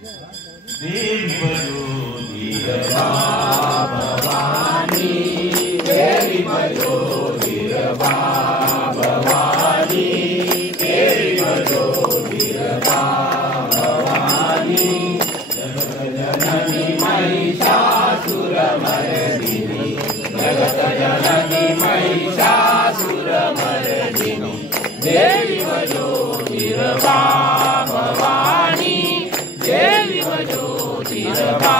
देवी भजो धीरवा भवानी, देवी भजो धीरवा भवानी, देवी भजो धीरवा भवानी। जगत जननी महिषासुरमर्दिनी, जगत जननी महिषासुरमर्दिनी, देवी भजो धीरवा भवानी, देवी भजो धीरवा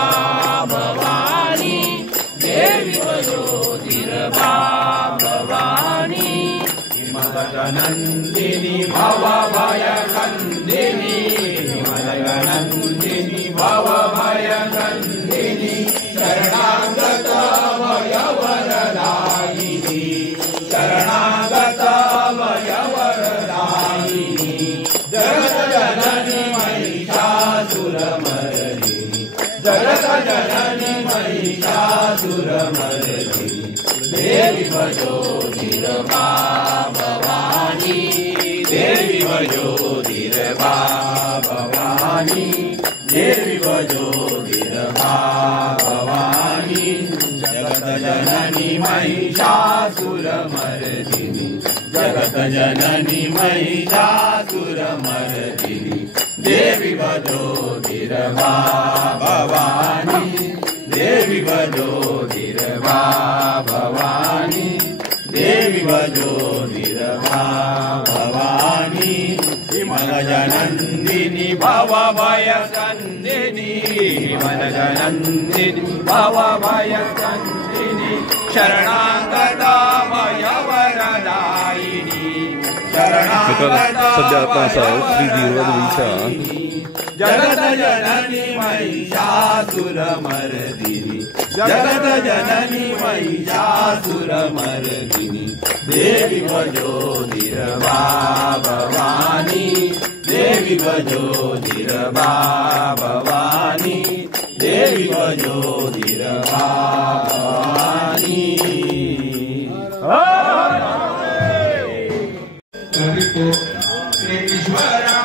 भवानी, देवी भजो धीरवा भवानी। हिमगणनन्दिनी भवभयकन्दिनी, हिमगणनन्दिनी भवभयकन्दिनी, शरणागत वयवरदायिनी, शरणागत वयवरदायिनी, जगत जननी महिषासुरमर्दिनी, जगत जननी महिषासुरमर्दिनी, देवी भजो धीरवा भवानी, देवी भजो धीरवा भवानी, देवी भजो धीरवा भवानी। जगत जननी महिषासुरमर्दिनी, जगत जननी महिषासुरमर्दिनी, देवी भजो धीरवा भवानी, देवी भजो धीरवा भवानी, देवी भजो धीरवा भवानी। हिमगणनन्दिनी भवभयकन्दिनी, हिमगणनन्दिनी भवभयकन्दिनी, शरणागत वयवरदायिनी, शरणागत सध्या आता असा श्री धीरवादेवीचा जगत जननी महिषासुरमर्दिनी, जगत जननी महिषासुरमर्दिनी, देवी भजो धीरवा भवानी, देवी भजो धीरवा भवानी, देवी भजो धीरवा भवानी। ईश्वरा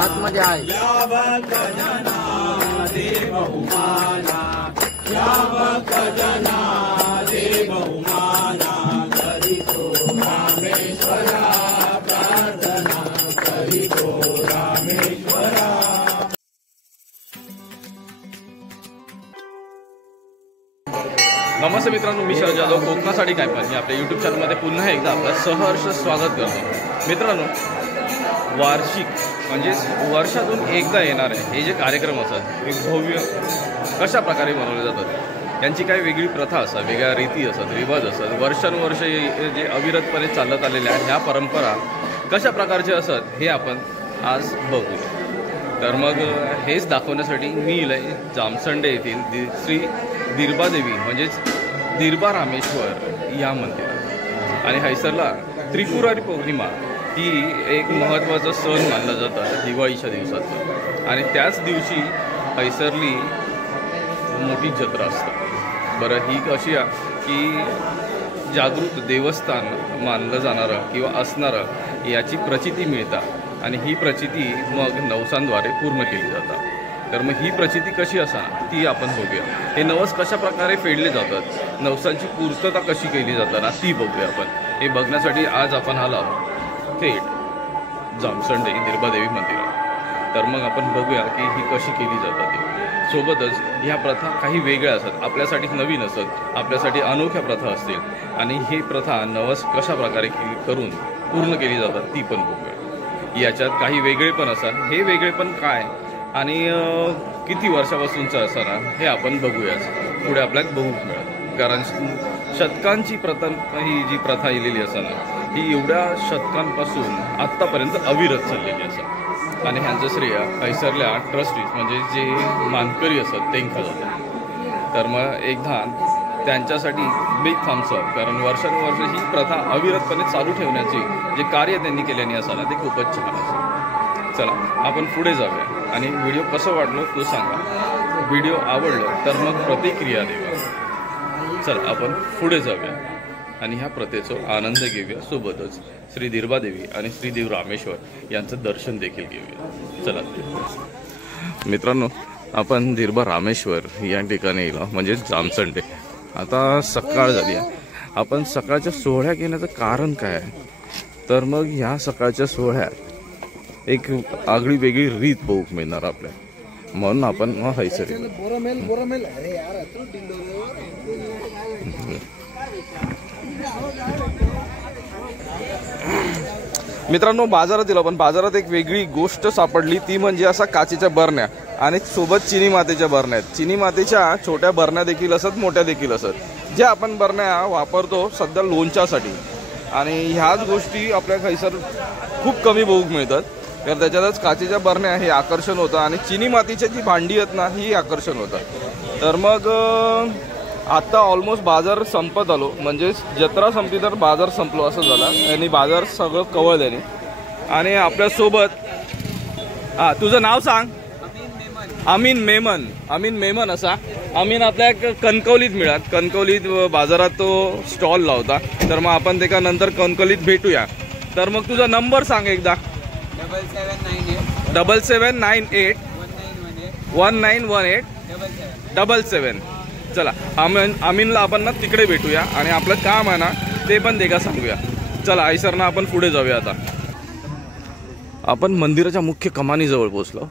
आतमध्ये आहे नमस्ते मित्रांनो, मी शरद जाधव कोकणासाठी काय पाहिजे आपल्या यूट्यूब चॅनलमध्ये पुन्हा एकदा आपलं सहर्ष स्वागत करतो। मित्रांनो, वार्षिक म्हणजेच वर्षातून एकदा येणारे हे जे कार्यक्रम असतात एक भव्य कशा प्रकारे बनवले जातात, यांची काही वेगळी प्रथा असतात, वेगळ्या रीती असतात, रिवाज असतात, वर्षानुवर्ष जे अविरतपणे चालत आलेल्या ह्या परंपरा कशा प्रकारच्या असतात हे आपण आज बघूया। तर मग हेच दाखवण्यासाठी मी इलय जामसंडे येथील श्री दिरबादेवी म्हणजेच दिरबा रामेश्वर या मंदिरात। आणि हैसरला त्रिपुरारी पौर्णिमा ही एक महत्त्वाचा सण मानला जातो दिवाळीच्या दिवसात, आणि त्याच दिवशी हैसरली मोठी जत्रा असते। बरं, ही कशी आहे की जागृत देवस्थान मानलं जाणारं किंवा असणारं याची प्रचिती मिळतात, आणि ही प्रचिती मग नवसांद्वारे पूर्ण केली जातात। तर मग ही प्रचिती कशी असणार ती आपण बघूया. हे नवस कशा प्रकारे फेडले जातात, नवसांची पूर्तता कशी केली जाताना ती बघूया आपण. हे बघण्यासाठी आज आपण आलो थेट जामसंडे दिरबादेवी मंदिरात. तर मग आपण बघूया की ही कशी केली जातात ती. सोबतच ह्या प्रथा काही वेगळ्या असतात, आपल्यासाठी नवीन असतात, आपल्यासाठी अनोख्या प्रथा असतील आणि ही प्रथा नवस कशा प्रकारे करून पूर्ण केली जातात ती पण बघूया. याच्यात काही वेगळेपण असतात, हे वेगळेपण काय आणि किती वर्षापासूनचं असणार हे आपण बघूयाच, पुढे आपल्याला बघू मिळेल. कारण शतकांची ही जी प्रथा येलेली असणार ही एवढ्या शतकांपासून आत्तापर्यंत अविरत चाललेली असतात. आणि ह्यांचं श्रेय हैसरल्या ट्रस्टीज म्हणजे जे मानकरी असतात त्यांना जातात. तर मग एकदा त्यांच्यासाठी बिग थम्स अप, कारण वर्षानुवर्ष ही प्रथा अविरतपणे चालू ठेवण्याचे जे कार्य त्यांनी केल्याने असाला ते खूपच छान असतं. चला आपण पुढे जाऊया आणि व्हिडिओ कसं वाटलं तो सांगा. व्हिडिओ आवडलं तर मग प्रतिक्रिया देवा. चला आपण पुढे जाऊया आणि ह्या प्रथेचा आनंद घेऊया. सोबतच श्री दिरबादेवी आणि श्री देव रामेश्वर यांचं दर्शन देखील घेऊया. चला मित्रांनो, आपण दिरबा रामेश्वर या ठिकाणी येलो म्हणजे जामसंडे. आता सकाळ झाली आहे. आपण सकाळच्या सोहळ्या घेण्याचं कारण काय आहे, तर मग ह्या सकाळच्या सोहळ्यात एक आगळी वेगळी रीत बघूक मिळणार आपल्या, म्हणून आपण हैसर. मित्रांनो, बाजारात येलो पण बाजारात एक वेगळी गोष्ट सापडली, ती म्हणजे असा काचेच्या बरण्या आणि सोबत चिनी मातीच्या बरण्या आहेत. चिनी मातीच्या छोट्या बरण्या देखील असत, मोठ्या देखील असत, ज्या आपण बरण्या वापरतो सध्या लोणच्यासाठी. आणि ह्याच गोष्टी आपल्या हैसर खूप कमी बघूक मिळतात. तर त्याच्यातच काचेच्या बरण्या हे आकर्षण होतं आणि चिनी मातीच्या जी भांडी आहेत ना ही आकर्षण होतं. तर मग आता ऑलमोस्ट बाजार संपत आलो, म्हणजे जत्रा संपली तर बाजार संपलो असं झालं. आणि बाजार सगळं कवळल्याने. आणि आपल्यासोबत तुझं नाव सांग. अमीन मेमन. अमीन मेमन असा अमीन आपल्या कणकवलीत मिळात. कणकवलीत बाजारात तो स्टॉल लावता. तर मग आपण त्याच्या नंतर कणकवलीत भेटूया. तर मग तुझा नंबर सांग एकदा. 7798 1918 77. चला अमीनला आपण ना तिकडे भेटूया आणि आपलं काम आहे ना ते पण देखा सांगूया. चला हैसरना आपण पुढे जाऊया. आता आपण मंदिराच्या मुख्य कमानीजवळ पोहोचलो.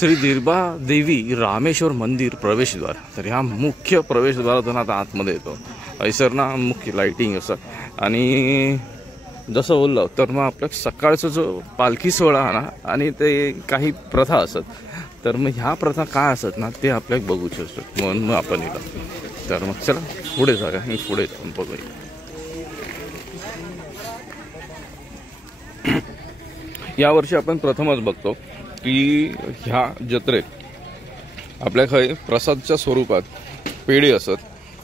श्री दिरबा देवी रामेश्वर मंदिर प्रवेशद्वार. तर ह्या मुख्य प्रवेशद्वारातून आता आतमध्ये येतो. हैसरना मुख्य लाईटिंग असं आणि जसं बोललं तर मग आपल्या सकाळचा जो पालखी सोहळा आहे ना आणि ते काही प्रथा असत. तर मग ह्या प्रथा काय असत ना ते आपल्याला बघूचे असतात, म्हणून मग आपण येतो. तर मग चला पुढे जाऊया. पुढे जाऊन बघूया. यावर्षी आपण प्रथमच बघतो की ह्या जत्रेत आपल्या काही प्रसादच्या स्वरूपात पेढे असत.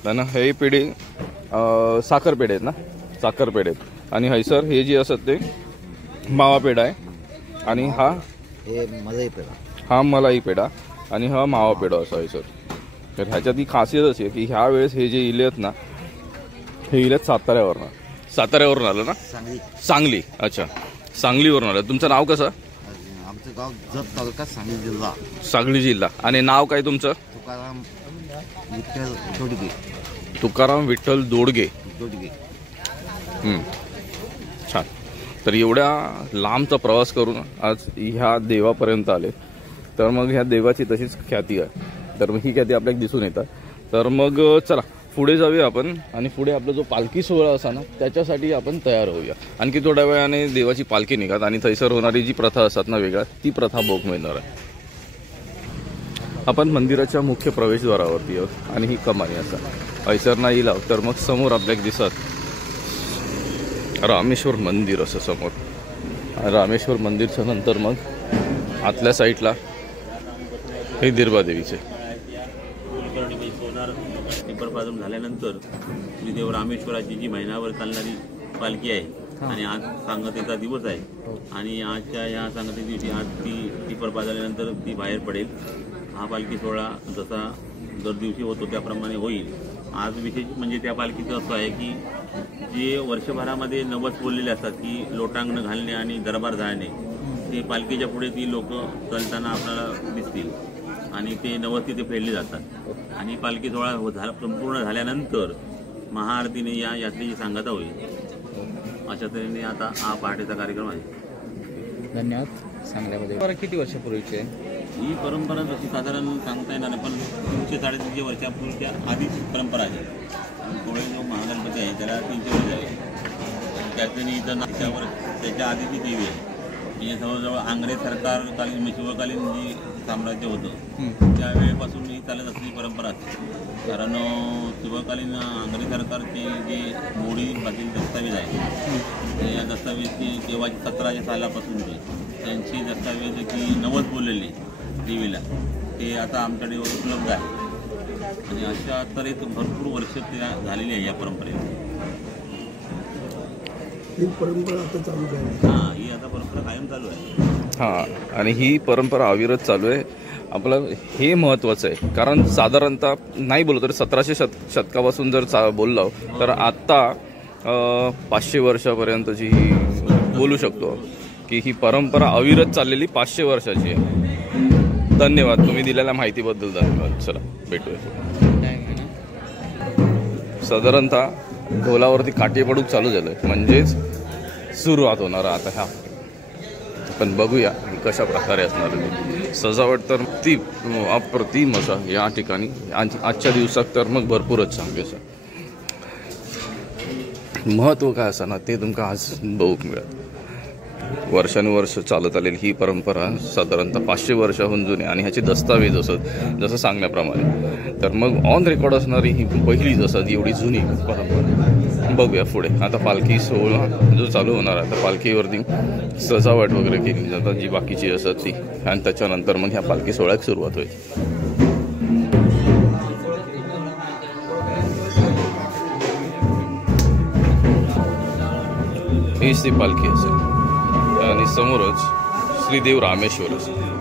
त्यांना हे पेढे साखर पेढे आहेत ना, साखर पेढे आहेत. आणि हैसर हे जे असत ते मावा पेढा आहे आणि हा मलाई पेढा, हा मलाई पेढा आणि हा मावा पेढा असा आहे सर. तर ह्याच्यात ही खासियत अशी आहे की ह्या वेळेस हे जे इले आहेत ना हे इलेत साताऱ्यावरून आलं ना. सांगली. अच्छा, सांगलीवरून आलं. तुमचं नाव कसं? आमचं गाव जत तालुका सांगली जिल्हा. सांगली जिल्हा. आणि नाव काय तुमचं? तुकाराम विठ्ठल दोडगे. तुकाराम विठ्ठल दोडगे. छान. तर एवढ्या लांबचा प्रवास करून आज ह्या देवापर्यंत आले. तर मग ह्या देवाची तशीच ख्याती आहे. तर मग ही ख्याती आपल्याला दिसून येतात. तर मग चला पुढे जाऊया आपण आणि पुढे आपला जो पालखी सोहळा असा ना त्याच्यासाठी आपण तयार होऊया. आणखी थोड्या वेळाने देवाची पालखी निघात आणि थैसर होणारी जी प्रथा असतात ना वेगळ्या, ती प्रथा बघ मिळणार आहे. आपण मंदिराच्या मुख्य प्रवेशद्वारावरती आहोत आणि ही कमानी असा हैसरना येईल. तर मग समोर आपल्याला दिसत रामेश्वर मंदिर असं समोर. रामेश्वर मंदिरच्या नंतर मग आतल्या साईडला हे दिरबादेवीचे. टिपरपासून झाल्यानंतर श्रीदेव रामेश्वराची जी महिनाभर चालणारी पालखी आहे आणि आज सांगतेचा दिवस आहे आणि आजच्या या सांगते दिवशी आज ती टिपरपा झाल्यानंतर ती बाहेर पडेल. हा पालखी सोहळा जसा दर दिवशी होतो त्याप्रमाणे होईल. आज विशेष म्हणजे त्या पालखीचं असं आहे की जे वर्षभरामध्ये नवस बोललेले असतात की लोटांगण घालणे आणि दरबार जाळणे, ते पालखीच्या पुढे ती लोक चालताना आपल्याला दिसतील. आणि ते नवस तिथे फेडले जातात आणि पालखी सोहळा संपूर्ण झाल्यानंतर महाआरतीने या यात्रेची सांगता होईल. अशा तऱ्हेने आता हा पहाटेचा कार्यक्रम आहे. धन्यवाद सांगल्यामध्ये. बरं, किती वर्षापूर्वीची आहे ही परंपरा जशी साधारण सांगता येणार नाही, पण 300-350 वर्षापूर्वीच्या आधीच परंपरा आहे. पुढे जो महागणपती आहे त्याला 300 वर्ष झाले. त्याच्याने इथं त्याच्यावर त्याच्या आधीची देवी आहे. म्हणजे जवळजवळ आंग्रेज सरकारकालीन शिवकालीन जी साम्राज्य होतं त्यावेळेपासून ही चालत असलेली परंपरा असते. कारण शिवकालीन अंग्रेज सरकारचे जे मोडीमधील दस्तावेज आहे या दस्तावेजची तेव्हाची 1700 सालापासूनची त्यांची दस्तावेज की नवस बोललेली देवीला ते आता आमच्याकडे उपलब्ध आहे. आणि अशा तऱ्हेत भरपूर वर्ष त्या झालेली आहे या परंपरेला. ही परंपरा आता चालू आहे. हां, ही आता परंपरा कायम चालू आहे. हां, आणि ही परंपरा अविरत चालू आहे. आपलं हे महत्त्वाचं आहे, कारण साधारणतः नाही बोललो तरी 1700 शतकापासून जर बोललो तर आत्ता 500 वर्षापर्यंतची ही बोलू शकतो की ही परंपरा अविरत चाललेली 500 वर्षाची आहे. धन्यवाद तुम्ही दिलेल्या माहितीबद्दल. धन्यवाद. चला भेटूया. साधारणतः ढोलावरती काठी पडूक चालू झालं म्हणजेच सुरुवात होणार आता ह्या. पण बघूया कशा प्रकारे असणार आहे सजावट. तर ती अप्रतिम असा या ठिकाणी आजच्या दिवसात तर मग भरपूरच चांगले असं महत्त्व काय असं ना ते तुमका आज बघूक मिळत. वर्षानुवर्ष चालत आलेली ही परंपरा साधारणतः 500 वर्षाहून जुनी आणि ह्याचे दस्तावेज असत जसं सांगण्याप्रमाणे. तर मग ऑन रेकॉर्ड असणारी ही पहिलीच असत एवढी जुनी परंपरा. बघूया पुढे आता पालखी सोहळा जो चालू होणार आहे. आता पालखीवरती सजावट वगैरे केली जातात जी बाकीची असत ती, आणि त्याच्यानंतर मग ह्या पालखी सोहळ्यात सुरुवात होईल. हीच ती पालखी असेल आणि समोरच श्रीदेव रामेश्वर असेल.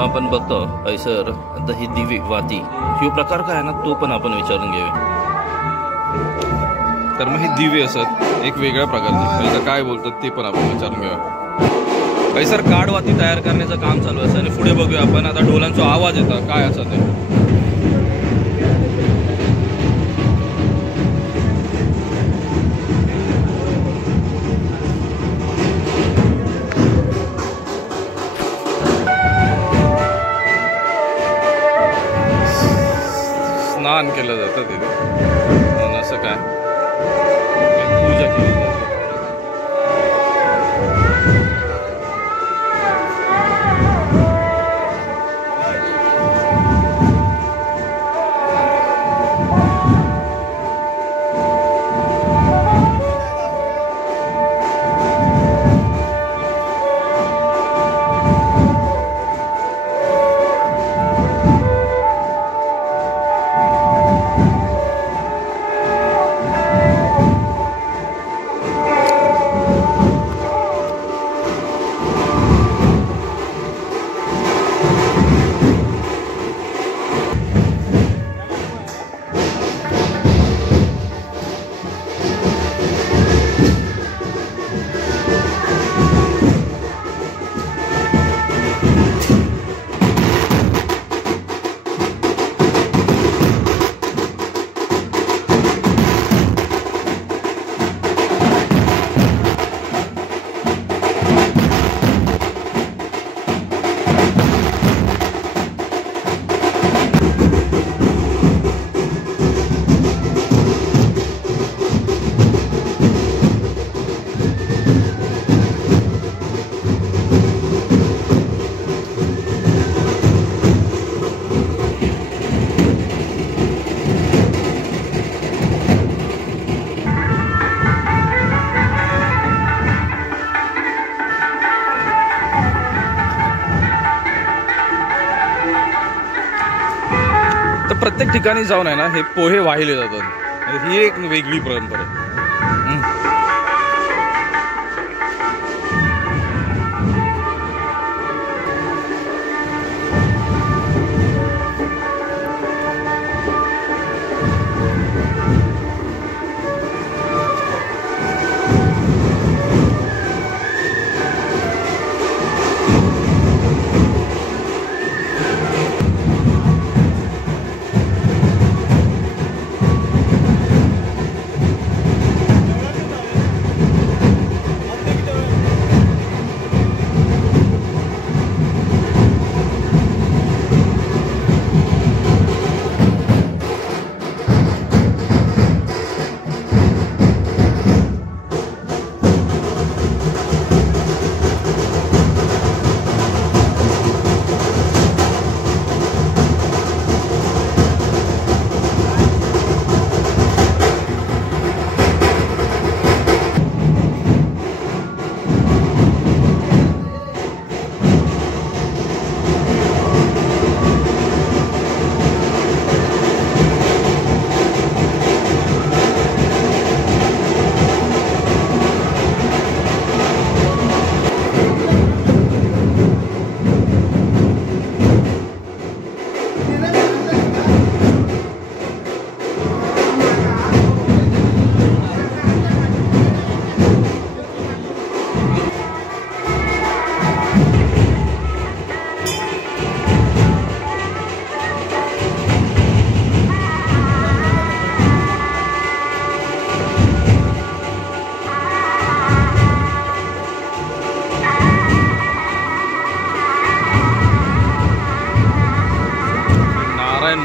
आपण बघतो ऐसर आता ही दिवी वाती ही प्रकार काय आहे ना तो पण आपण विचारून घेऊया. तर मग हे दिवे असत एक वेगळ्या प्रकारचे काय बोलतात ते पण आपण विचारून घेऊया. ऐसर काडवाती तयार करण्याचं काम चालू असतं आणि पुढे बघूया आपण आता ढोलांचा आवाज येतो काय असं ते. स्नान केलं जातं तिथे असं काय पूजा केली जाते. प्रत्येक ठिकाणी जाऊन आहे ना हे पोहे वाहिले जातात. ही एक वेगळी परंपरा आहे.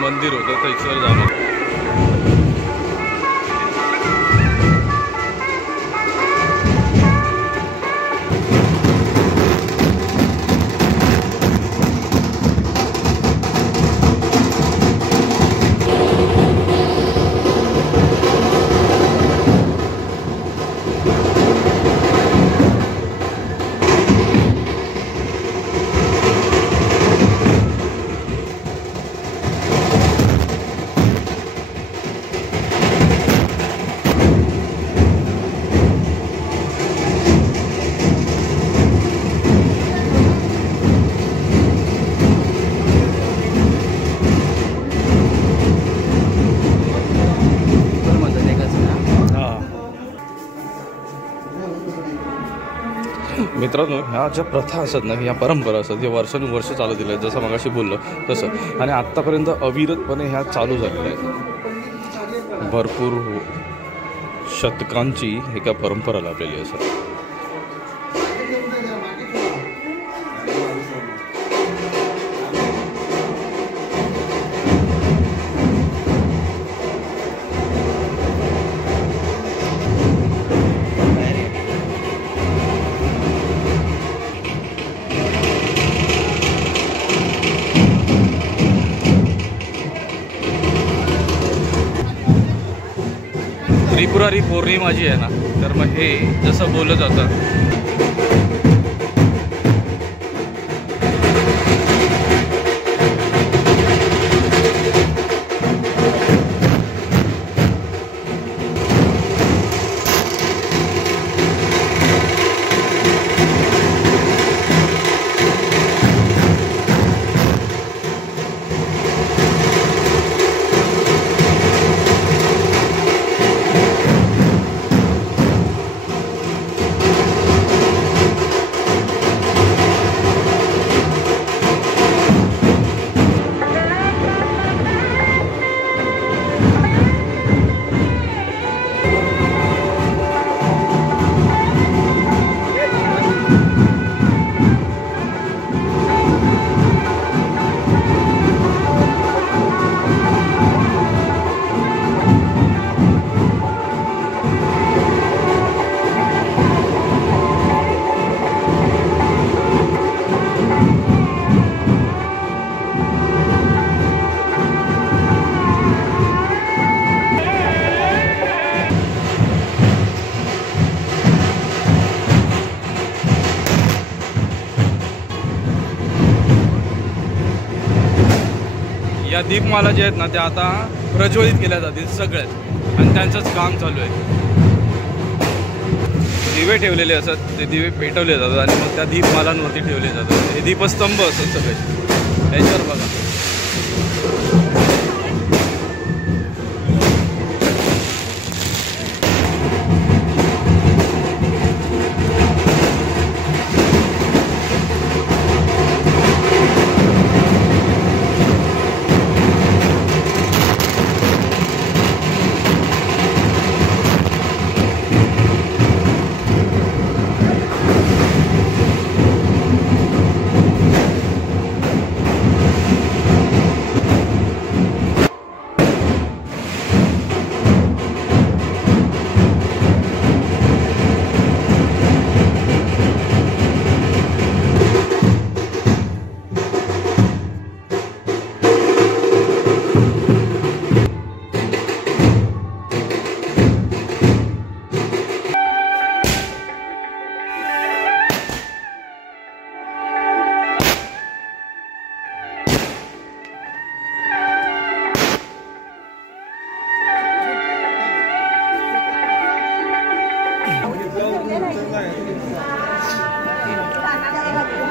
मंदिर होतं त्याच्यावर जाणार. मित्रांनो, ह्या ज्या प्रथा असतात ना, ह्या परंपरा असतात, जे वर्षानुवर्ष चालू दिल्या आहेत, जसं मगाशी बोललो तसं, आणि आत्तापर्यंत अविरतपणे ह्या चालू झालेल्या आहेत. भरपूर शतकांची एका परंपरा लाभलेली असतात. त्रिपुरारी पौर्णिमा जी आहे ना, तर मग हे जसं बोललं जातं, या दीपमाला जे आहेत ना त्या आता प्रज्वलित केल्या जातील सगळ्यात, आणि त्यांचंच काम चालू आहे. दिवे ठेवलेले असतात, ते दिवे पेटवले जातात आणि मग त्या दीपमालांवरती ठेवले जातात. हे दीपस्तंभ असतात सगळे याच्यावर बघा.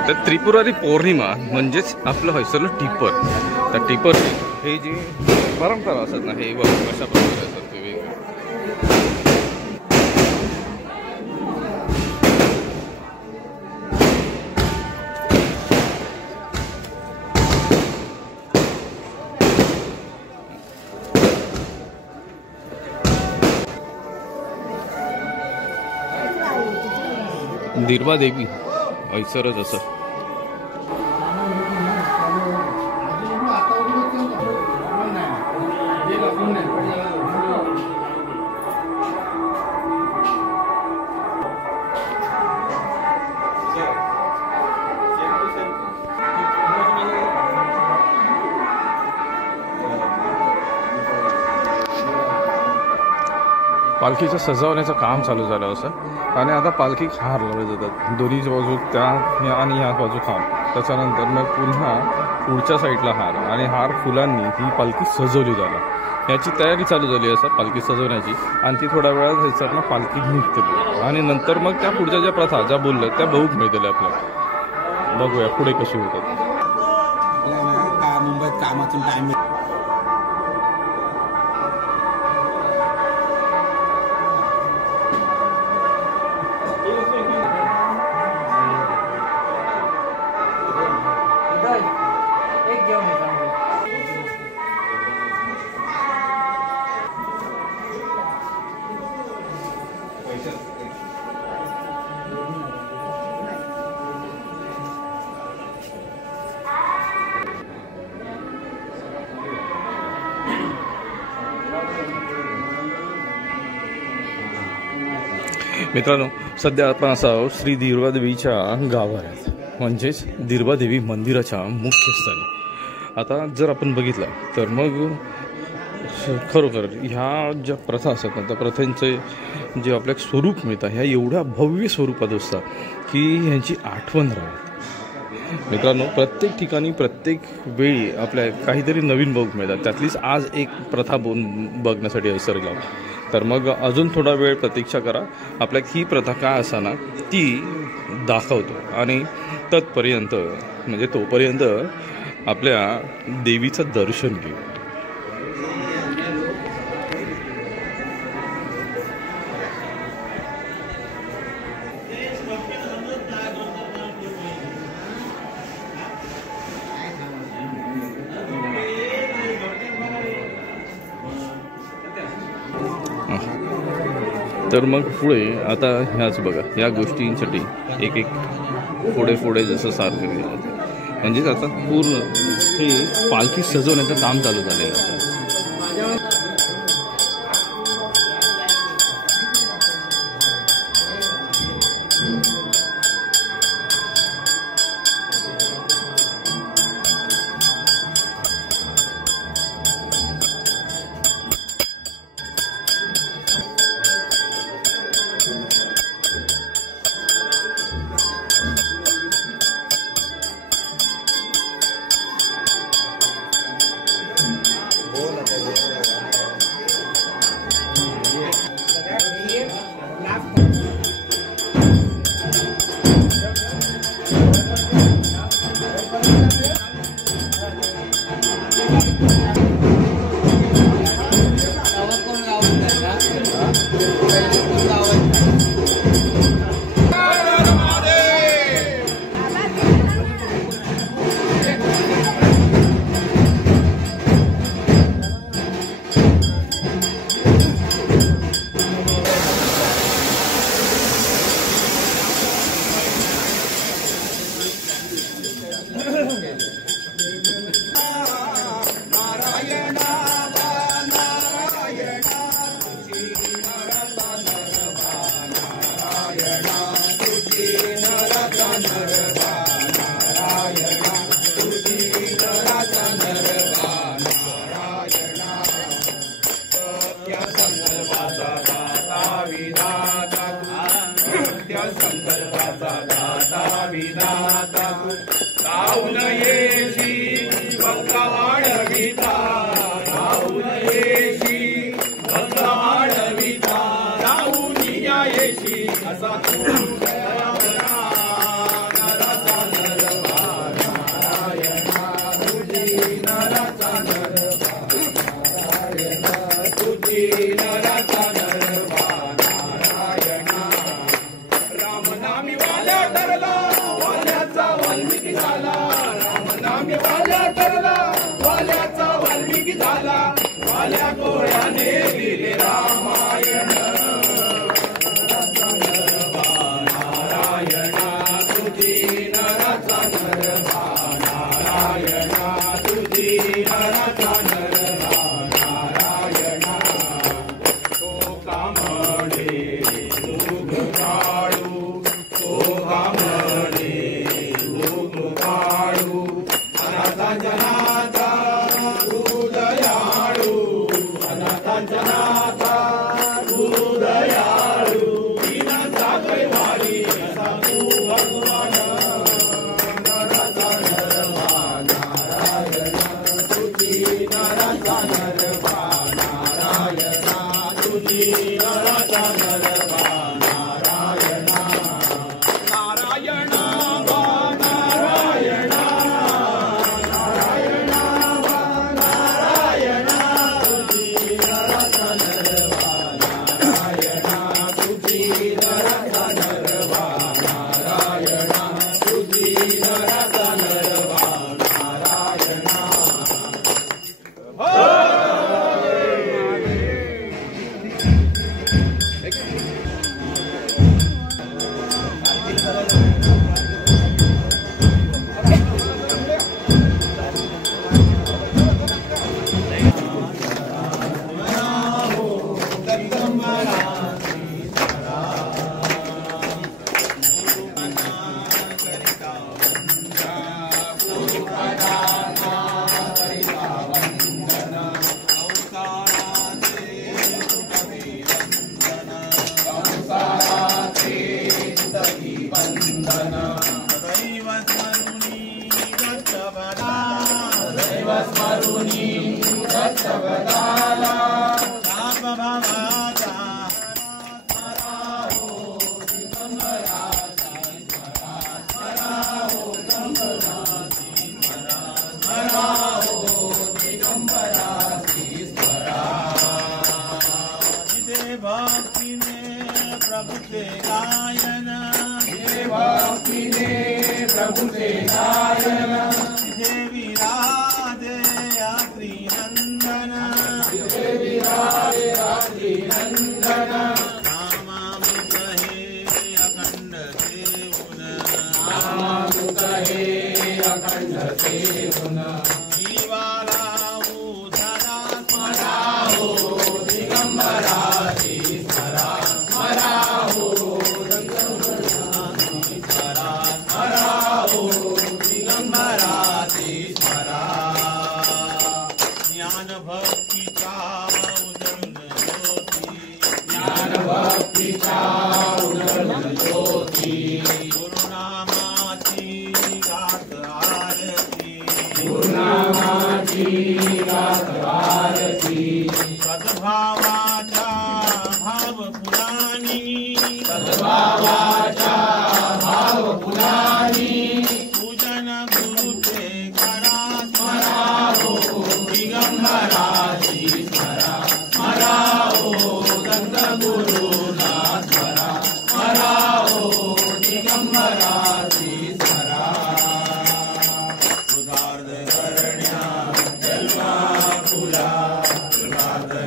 तर त्रिपुरारी पौर्णिमा म्हणजेच आपलं हैसरलं टिपर. त्या टिपर हे जी परंपरा असतात ना, हे कशा प्रकारे असतात ते वेगळे. दिरबा देवी ऐसरच असं. पालखीचं सजवण्याचं काम चालू झालं असं, आणि आता पालखी हार लावले जातात दोन्ही बाजू, त्या आणि ह्या बाजू हार. त्याच्यानंतर मग पुन्हा पुढच्या साईडला हार, आणि हार फुलांनी ही पालखी सजवली जाणार. याची तयारी चालू झाली असं पालखी सजवण्याची, आणि ती थोड्या वेळात ह्याच्यातनं पालखी निघते, आणि नंतर मग त्या पुढच्या ज्या प्रथा ज्या बोलल्या त्या बघूक मिळतील आपल्याला. बघूया पुढे कशी होतात. मुंबईत कामातून टाइम मित्रांनो, सध्या आपण असा आहोत श्री दिरबादेवीच्या गाभाऱ्यात, म्हणजेच दिरबादेवी मंदिराच्या मुख्यस्थानी. आता जर आपण बघितलं तर मग खरोखर ह्या ज्या प्रथा असतात ना, त्या प्रथांचे जे आपल्या स्वरूप मिळतात ह्या एवढ्या भव्य स्वरूपात असतात की ह्यांची आठवण राहते. मित्रांनो, प्रत्येक ठिकाणी प्रत्येक वेळी आपल्या काहीतरी नवीन बघू मिळतात. त्यातलीच आज एक प्रथा बघण्यासाठी ऐसरला. तर मग अजून थोडा वेळ प्रतीक्षा करा, आपल्या ही प्रथा काय असताना ती दाखवतो, आणि तत्पर्यंत म्हणजे तोपर्यंत आपल्या देवीचं दर्शन घेऊ. तर मग पुढे आता ह्याच बघा, या गोष्टींसाठी एक एक पुढे जसं सारखं केलं जातं. म्हणजेच आता पूर्ण हे पालखी सजवण्याचं काम चालू झालेलं आहे.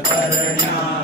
करण्या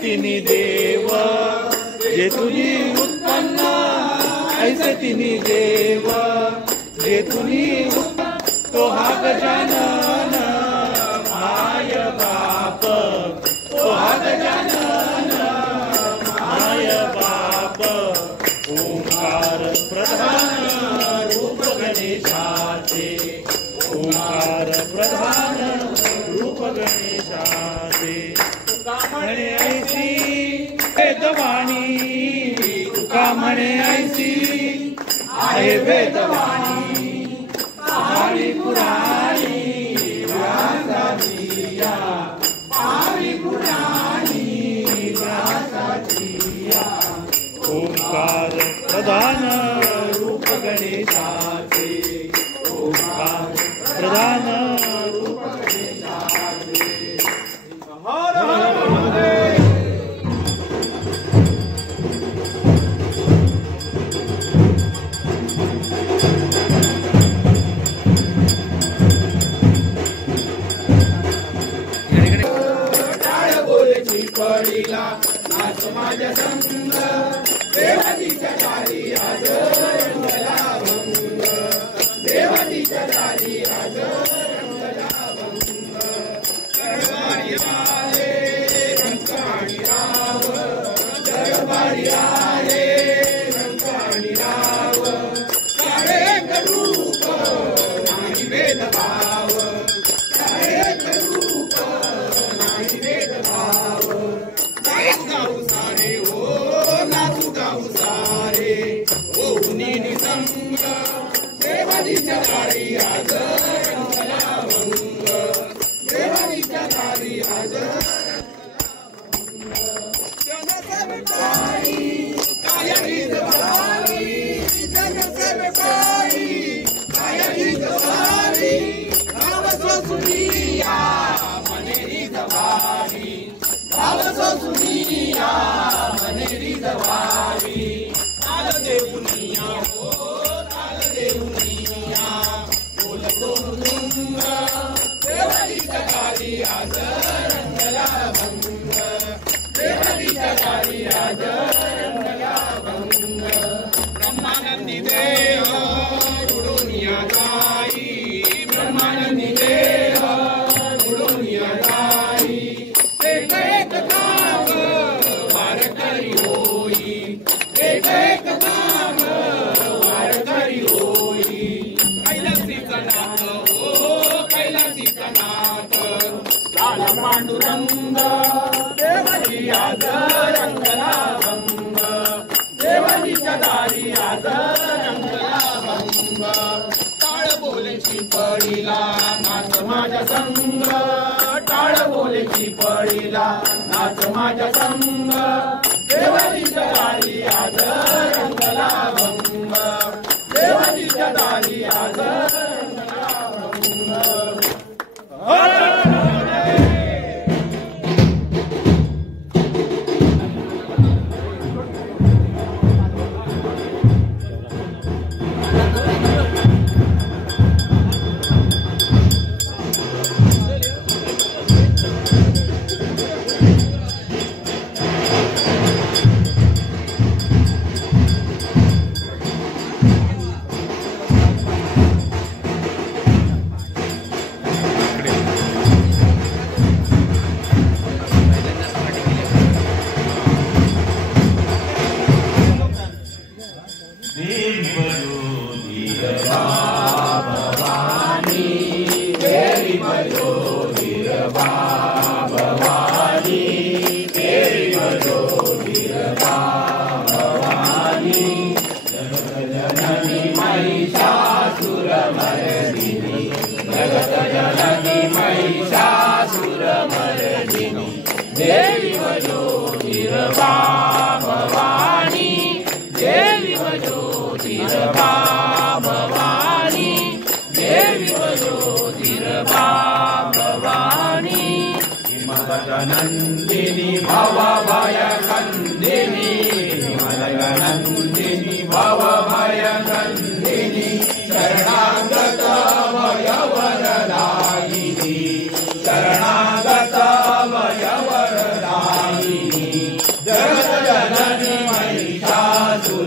तिनी देव जे तुझी उत्पन्न ऐसे तिनी देव जे तुझी तो हा गजानन माय बाप तो हा गजानन ओंकार प्रधान रूप गणेशाचे, ओंकार प्रधान रूप गणेशाचे. तुका म्हणे ऐसी वेदवाणी, तुका म्हणे ऐसी आहे वेदवाणी. पावी पुराणी व्यासाची या, पावी पुराणी व्यासाची या. ओंकार प्रधान रूप गणेशाचे, ओंकार प्रधान रूप गणेशाचे. हर हर महादेव. पडीला नाच माझ्या संग, देवाजीच्या दारी आज रंगला भंग, देवाजीच्या दारी आज रंगला भंग. दरबारी आले रंग आणि राव, दरबारी आले रंग आणि राव. सारे एक रूप नाही भेदभाव, सारे एक रूप नाही भेदभाव. गाऊ सारे हो नाचू गाऊ सारे, हो नीनी संग देवाजीच्या दारी आज रंगला भंग, देवाजीच्या दारी आज जनसेवकाई काय गीत वारी, जनसेवकाई काय गीत वारी. गाव सोसुनिया मनेरी जवारी, गाव सोसुनिया मनेरी जवारी. ताल देऊनिया हो ताल देऊनिया, बोल सोनुंग देवाजीच्या दारी आज रंगला भंग, देवाजीच्या दारी आज रंगला भंग. ब्रह्मानंदी देह उडून या जाई, ब्रह्मानंदी देह उडून या जाई. एक एक काम वारकरी होई, एक एक काम वारकरी होई. कैलासीचं नाथ हो कैलासीचं नाथ, लाल पांडुरंग देवाजी आज रंगला भंग, देवाजीच्या दारी आज रंगला भंग. टाळ बोलेची पडीला नाच माझ्या संग, टाळ बोलेची पडीला नाच माझ्या संग. देवाजीच्या दारी आज रंगला भंग, देवाजीच्या दारी आज रंगला भंग. हर हर महादेव. देवी वजोतिर्वा भवानी, देवी वजोतिर्वा भवानी, देवी वजोतिर्वा भवानी. हिमगणनंदिनी भवभयकंदिनी, हिमगणनंदिनी भवभयकंदिनी. शरणागत वयवरदायिनी, शरणागत वयवरदायिनी. जगत जननी महिषासुरमर्दिनी,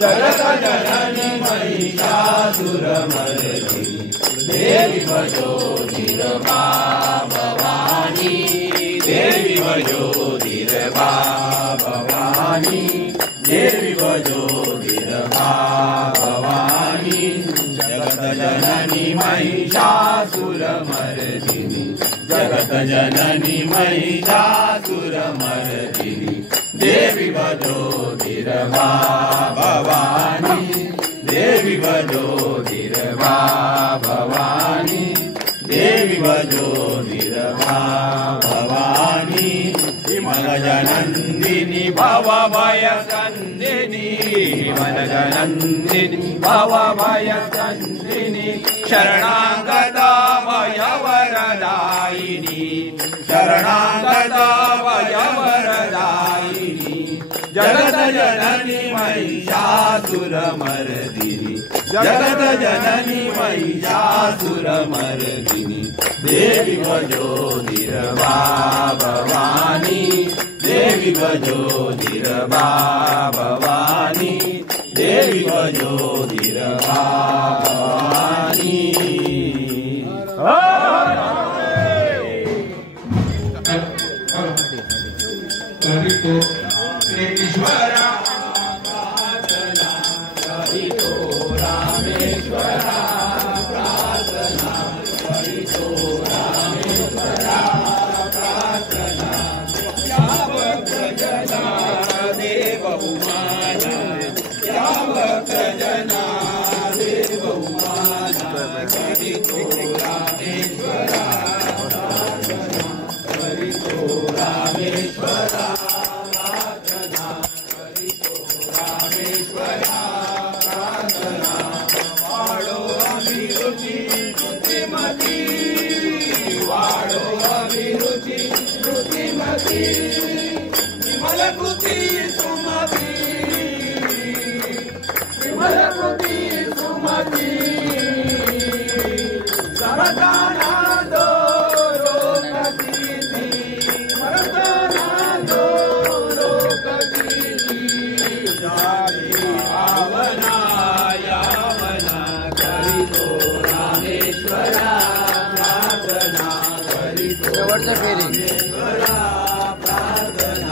जगत जननी महिषासुरमर्दिनी. देवी वजोतिर्वा भवानी, देवी देवी भजोतिर्मा भवानी देवी भजोतिर्मा भवानी जगत जननी महिषासुरमर्दिनी जगत जननी महिषासुरमर्दिनी देवी भजोतिर्मा भवानी देवी भजोतिर्मा भवानी देवी भजोतिर्मा भवानी विमलजनन्दिनी भवभयकन्दिनी विमलजनन्दिनी भवभयकन्दिनी शरणागता भयवरदायिनी शरणागता भयवरदायिनी जगत जननी महिषासुरमर्दिनी जगत जननी महिषासुरमर्दिनी देवी भजोतिर्मा भवानी देवी भजोतिर्मा भवानी देवी भजोतिर्मा भवानी ईश्वरा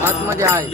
आतमध्ये आहे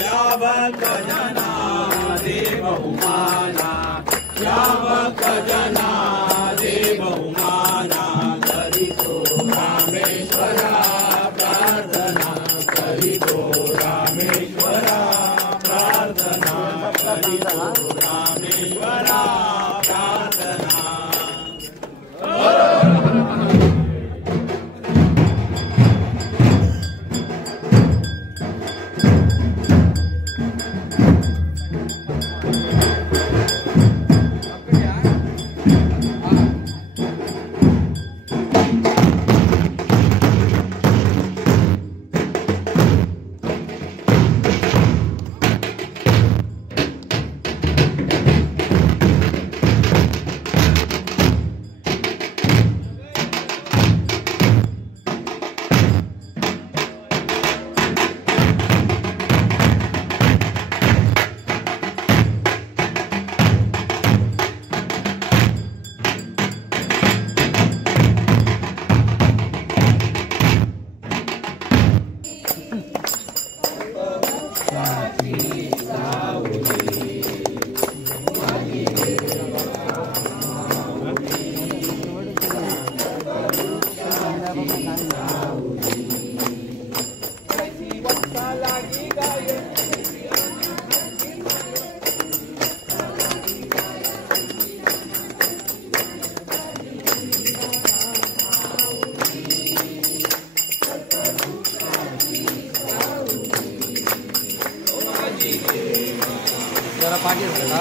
जरा पाठी का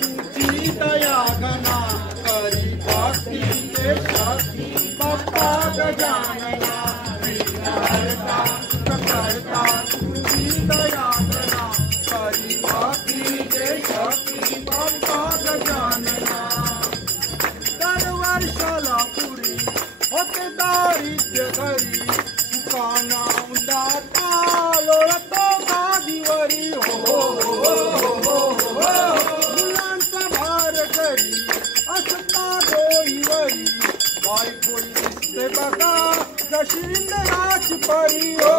तुझी दया घना करी भक्ती देशाची बाप्पा गजानना विघ्नहर्ता सुखकर्ता तुझी दया घना करी भक्ती देशाची बाप्पा गजानना दरवर्षाला पुरी होते दारिद्र्य घरी सुखाना उंदाता लोळतो गादीवरी हो मुलांचा भार घरी असता डोईवरी बायकोई दिसते बघा जशी इंद्राची परी हो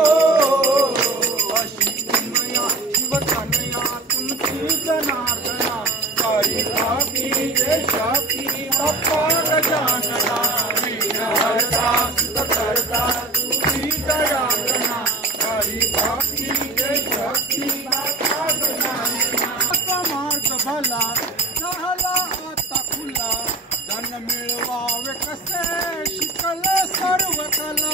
अशी किमया शिवकन्या तुमची जनार्दना करी भक्ती देशाची बाप्पा गजानना विघ्नहर्ता सुखकर्ता तुझी दया घना करी भक्ती देशाची बाप्पा गजानना मार्ग भला झाला आता खुला धन मिळवावे कसे शिकले सर्व कला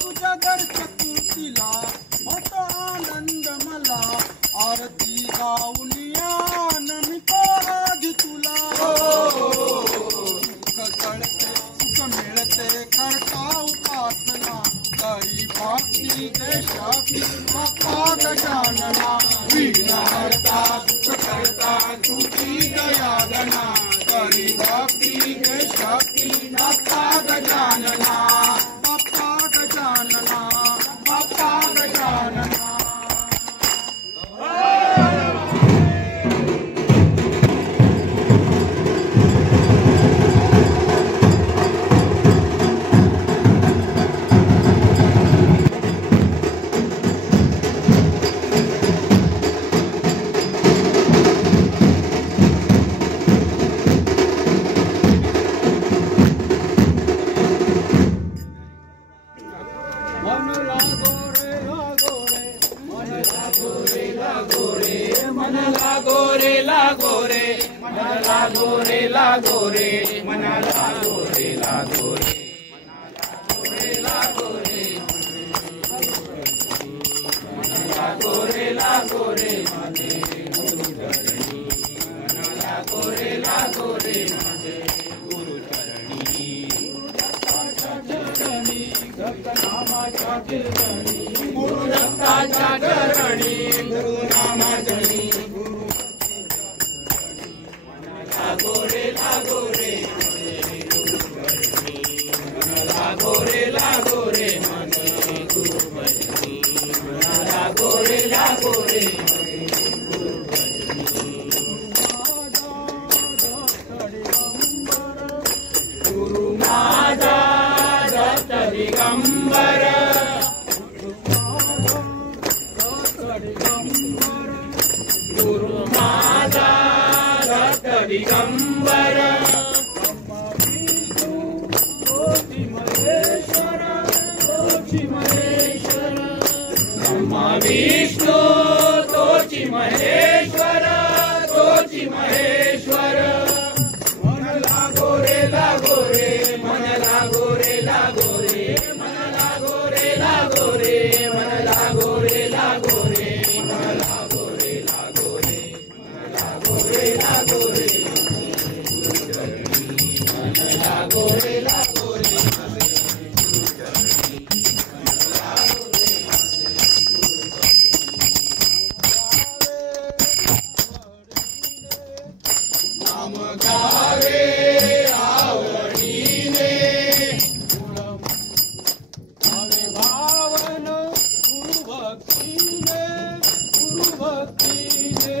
तुझ्या घर चतुर्थीला होतो आनंद मला आरती गाऊलिया नमितो आधी तुला सुख कळते सुख मिळते करता उपासना करी भक्ती देशाची बाप्पा गजानना विघ्नहर्ता सुखकर्ता तुझी दया घना करी भक्ती देशाची बाप्पा गजानना बाप्पा गजानना बाप्पा गजानना भक्तीने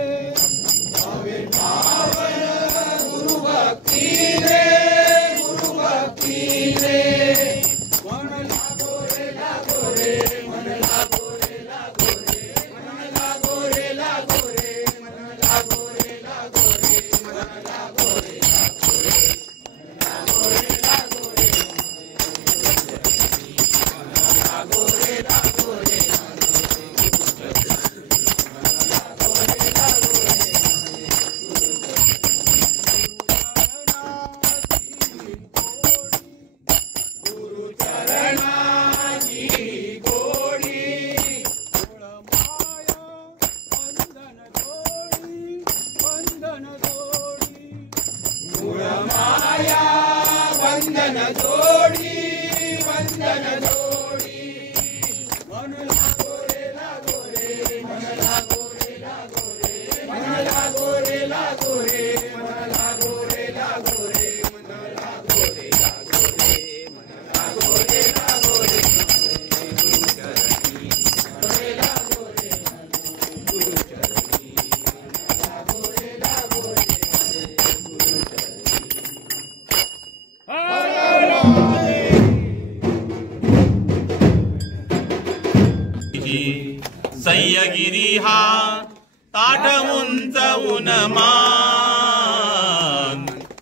घाट उंचावून मान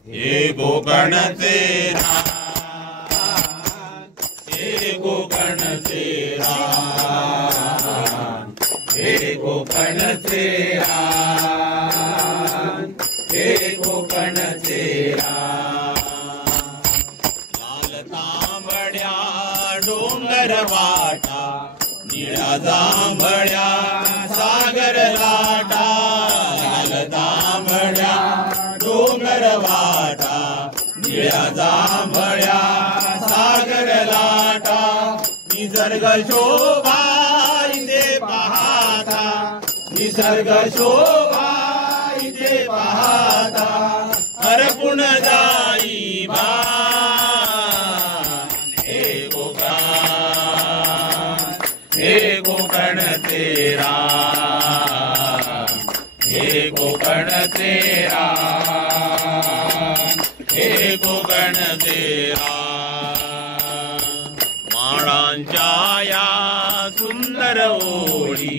हे कोकणचे रान, हे कोकणचे रान, हे कोकणचे रान, हे कोकणचे रान. लाल तांबड्या डोंगर वाटा, निळा जांभळ्या सागर लाटा, लाल तांबड्या डोंगर वाटा, निळ्या जांभळ्या सागर लाटा. निसर्ग शोभा इथे पाहता, निसर्ग शोभा इथे पाहता, हरपून जाई बाण हे कोकण, हे कोकणचे रान, हे कोकणचे रान, हे कोकणचे रान. माडांच्या या सुंदर ओळी,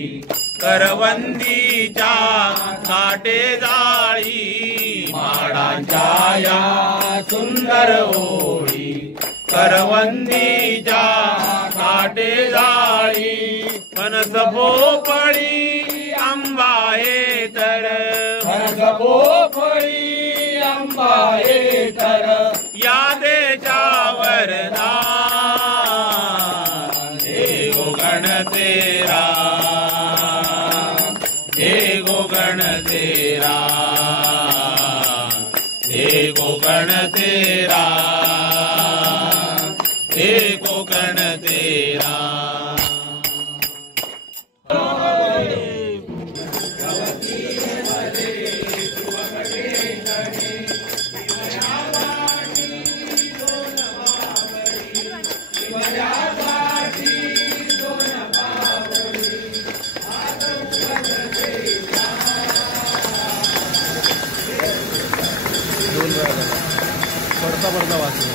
करवंदीच्या काटे जाळी, माडांच्या या सुंदर ओळी, करवंदीच्या काटे जाळी. फणस पोपळी आंबा हे तर, फणस पोपळी आंबा हे तर, यादेच्या वरदान हे कोकणचे रान, हे कोकणचे रान, हे कोकणचे रान, हे कोकणचे रान. पडता पडता वाचलं.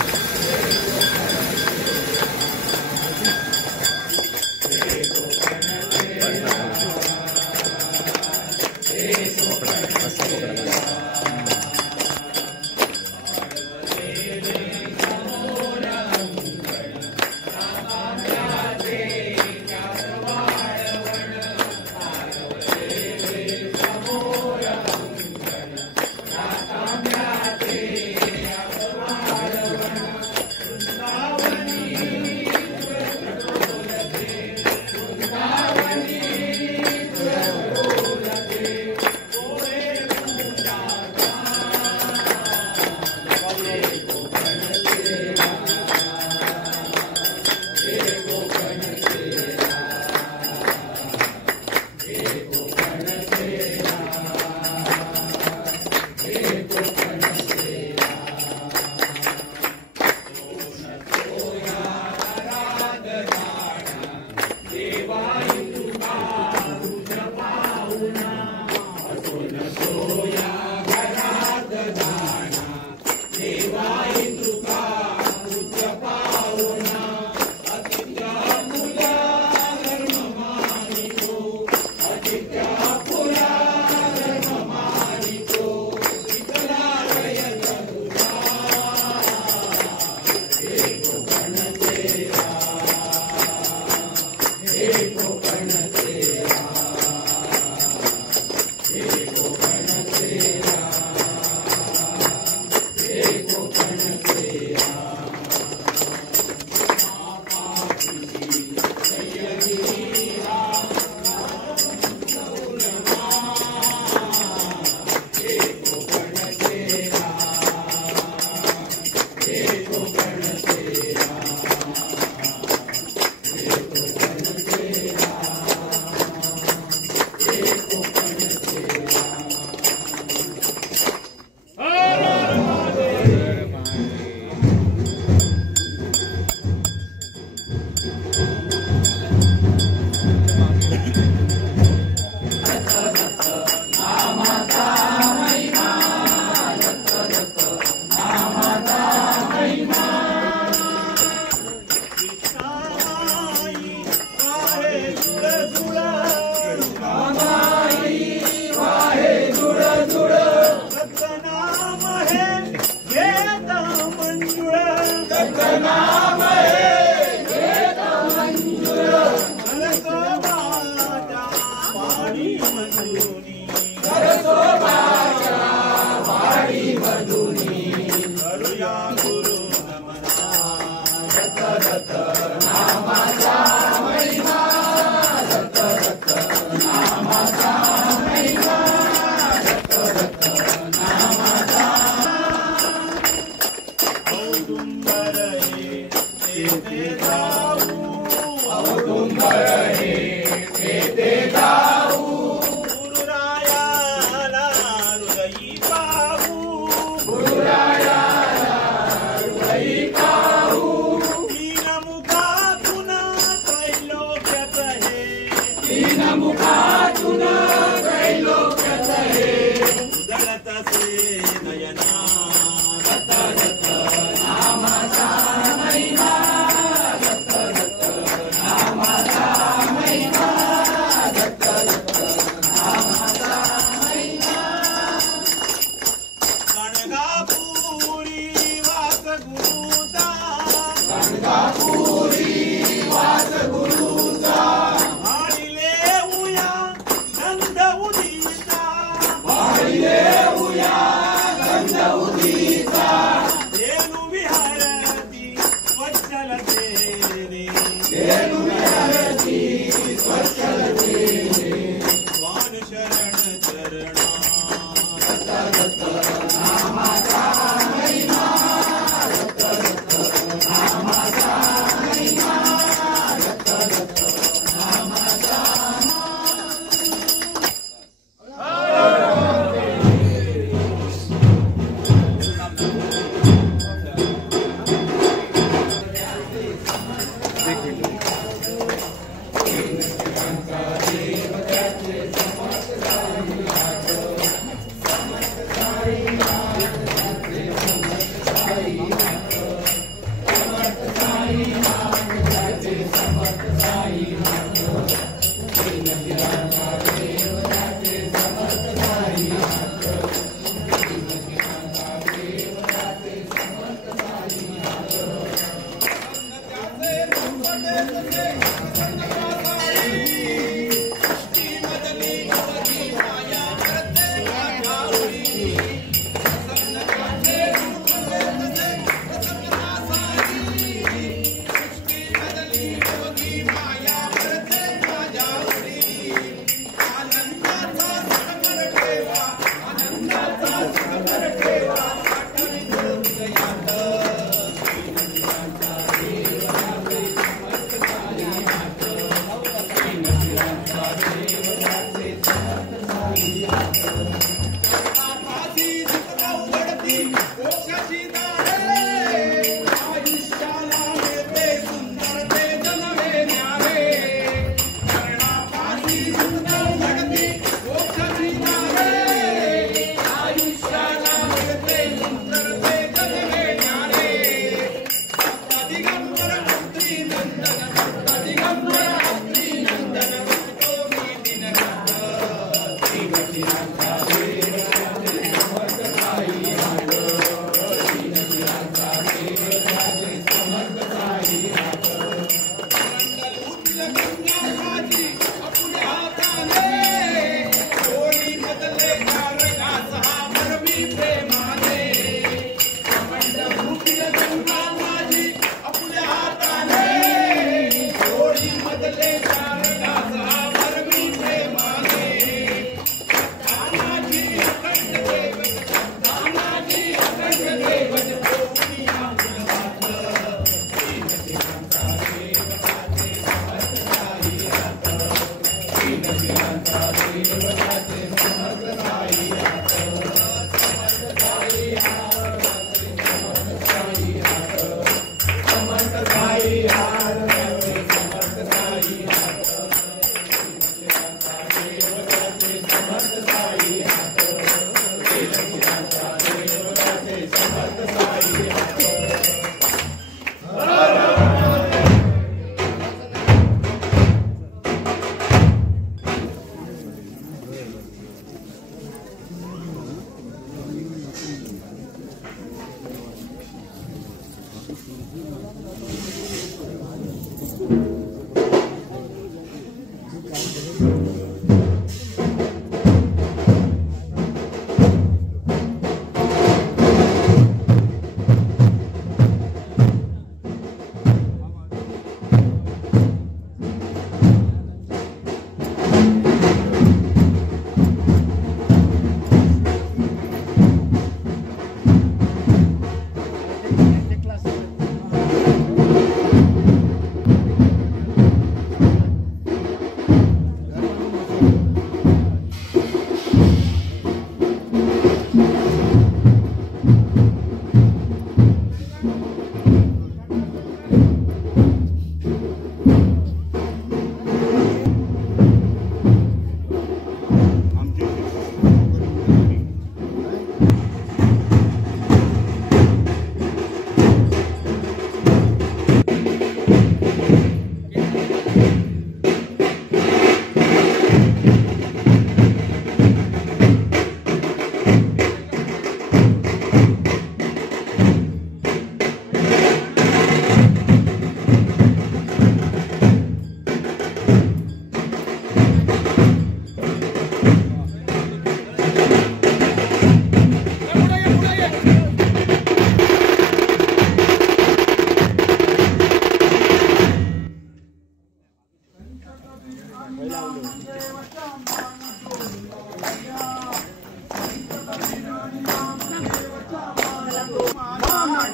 बदले चार घास हा भरवी प्रेमाने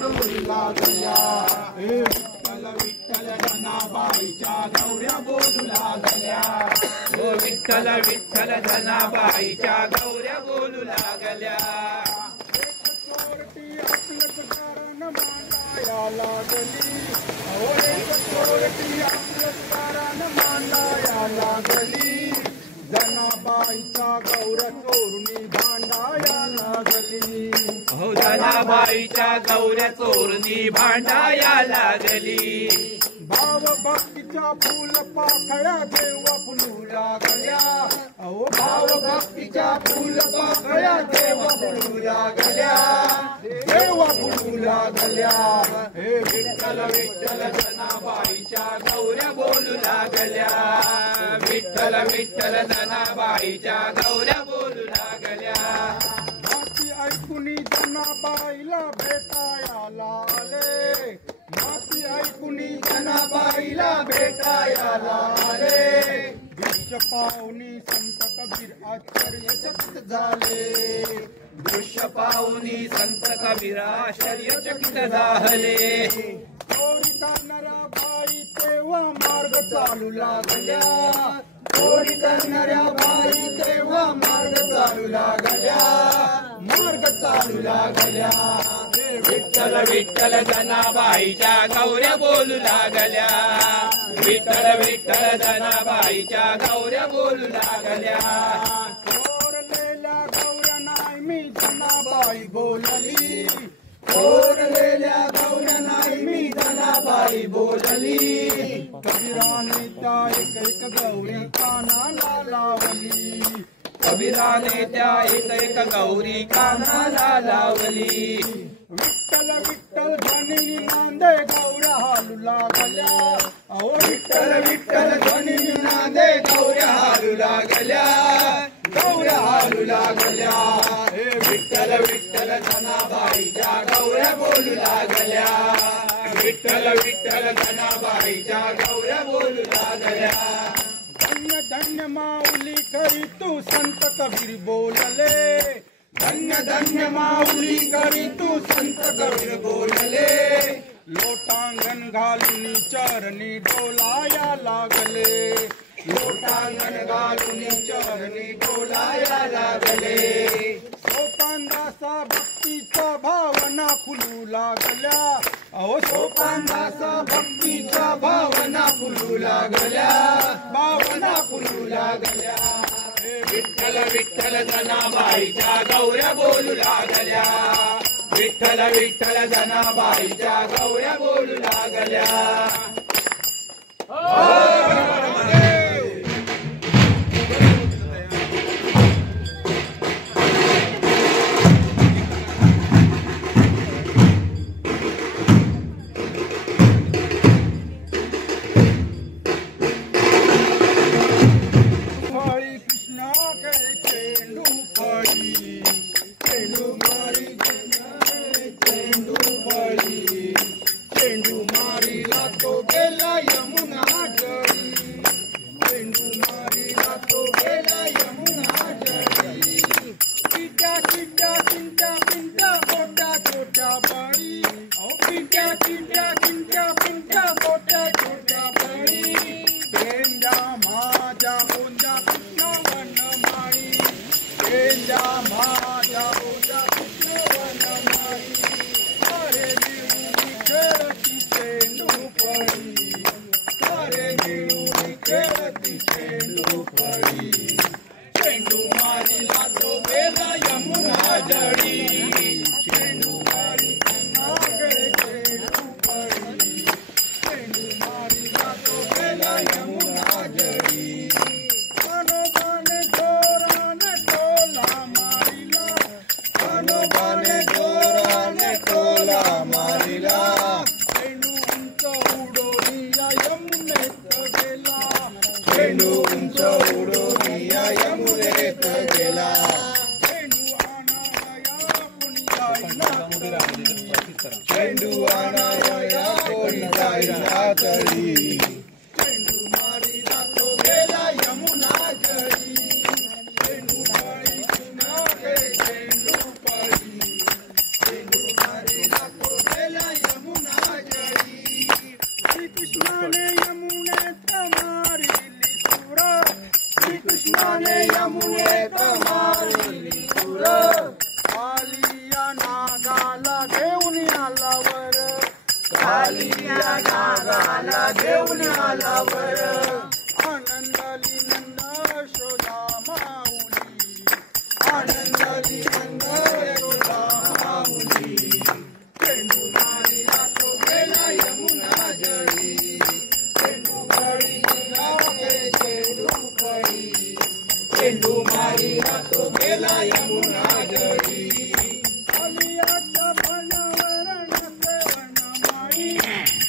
बोलू लागल्या. हे विठ्ठल विठ्ठल धनाबाईच्या गौऱ्या बोलू लागल्या. हो विठ्ठल विठ्ठल धनाबाईच्या गौऱ्या बोलू लागल्या. चोरटी आपलंच कारण मांडाया लागली. अहो एक चोरटी आपलंच कारण मांडाया लागली. धनाबाईच्या गौऱ्या चोरुनी भांडाया लागली. हो धनाबाईच्या गौऱ्या चोरणी भांडाया लागली. भाव भक्तीच्या फुल पाकळ्या देवा फुलू लागल्या. अहो भाव भक्तीच्या फुल पाकळ्या देवा फुलू लागल्या. देवा फुलू लागल्या. हे विठ्ठल विठ्ठल धनाबाईच्या गौऱ्या बोलू लागल्या. विठ्ठल विठ्ठल धनाबाईच्या गौऱ्या बोलू लागल्या. माती ऐकुनी जनाबाईला भेटाया आले. माती ऐकुनी जनाबाईला भेटाया आले. दृश्य पाहुनी संत कबीर आश्चर्यचकित झाले. दृश्य पाहुनी संत कबीर आश्चर्यचकित झाले. चोरी करणाऱ्या बाई तेव्हा मार्ग चालू लागल्या. चोरी करणाऱ्या बाई तेव्हा मार्ग चालू लागल्या. मार्ग चालू लागल्या. विठ्ठल विठ्ठल धनाबाईच्या गौऱ्या बोलू लागल्या. विठ्ठल विठ्ठल धनाबाईच्या गौऱ्या बोलू लागल्या. चोरलेल्या गौऱ्या नाही मी जनाबाई बोलली. चोरलेल्या गौऱ्या नाही मी जनाबाई बोलली. कबीराने त्या एक एक गौरी कानाला लावली. कबीराने त्या एक एक गौरी कानाला लावली. विठ्ठल विठ्ठल ध्वनी नांदे गौऱ्या हालू लागल्या. अहो विठ्ठल विठ्ठल ध्वनी नांदे गौऱ्या हालू लागल्या. गौऱ्या हालू लागल्या. हे विठ्ठल विठ्ठल धनाबाईच्या गौऱ्या बोलू लागल्या. विठ्ठल विठ्ठल धनाबाईच्या गौऱ्या बोलू लागल्या. धन्य धन्य माऊली करी तू संत कबीर बोलले. धन्य धन्य माऊली करी तू संत कबीर बोलले. लोटांगण घालून चरणी डोलाया लागले. लोटांगण घालून चरणी डोलाया लागले. सोपानदासा भक्तीच्या भावना खुलू लागल्या. अहो सोपानदासा भक्तीच्या भावना खुलू लागल्या. भावना खुलू लागल्या. विठ्ठल विठ्ठल धनाबाईच्या गौऱ्या बोलू लागल्या. विठ्ठल विठ्ठल धनाबाईच्या गौऱ्या बोलू लागल्या. फळी कृष्णा के चेंडू फळी. चेंडू मारी चेंडू फळी. चेंडू मारीला तो गेला यमुना जळी. चेंडू मारीला तो गेला यमुना जळी. पिट्या पिट्या पिंट्या पिंट्या मोठ्या छोट्या बळी. अहो पिट्या पिट्या पिंट्या पिंट्या मोठ्या छोट्या बळी. पेंड्या माझ्या ओंजा कृष्ण वनमाळी. पेंड्या माझ्या ओंजा कृष्ण वनमाळी. सारे मिळून खेळती चेंडू फळी. सारे मिळून खेळती चेंडू फळी. चेंडू मारीला तो गेला यमुना जळी. चेंडू मारी नागे चेंडू फळी. चेंडू मारीला तो गेला यमुना जळी. मनोबाने जोराने टोला मारिला. मनोबाने जोराने टोला मारिला. चेंडू उंच उडोनी या यमुनेत गेला. चेंडू उंच उडोनी या यमुनेत गेला. चेंडू आणाया कुणी जाईना तळी. चेंडू आणाया कोणी जाईना तळी. चेंडू मारीला तो गेला यमुना जळी. चेंडू फळी कृष्णा गे चेंडू फळी. चेंडू मारीला तो गेला आली या नागाला घेऊन आला वर आनंदाली नंद यशोदा माऊली आनंदाली नंद यशोदा माऊली चेंडू मारिला तो गेला यमुना जळी चेंडू गडी चेंडू गडी चेंडू मारिला तो गेला यमुना जळी कालियाच्या बनावर नसे वनमाळी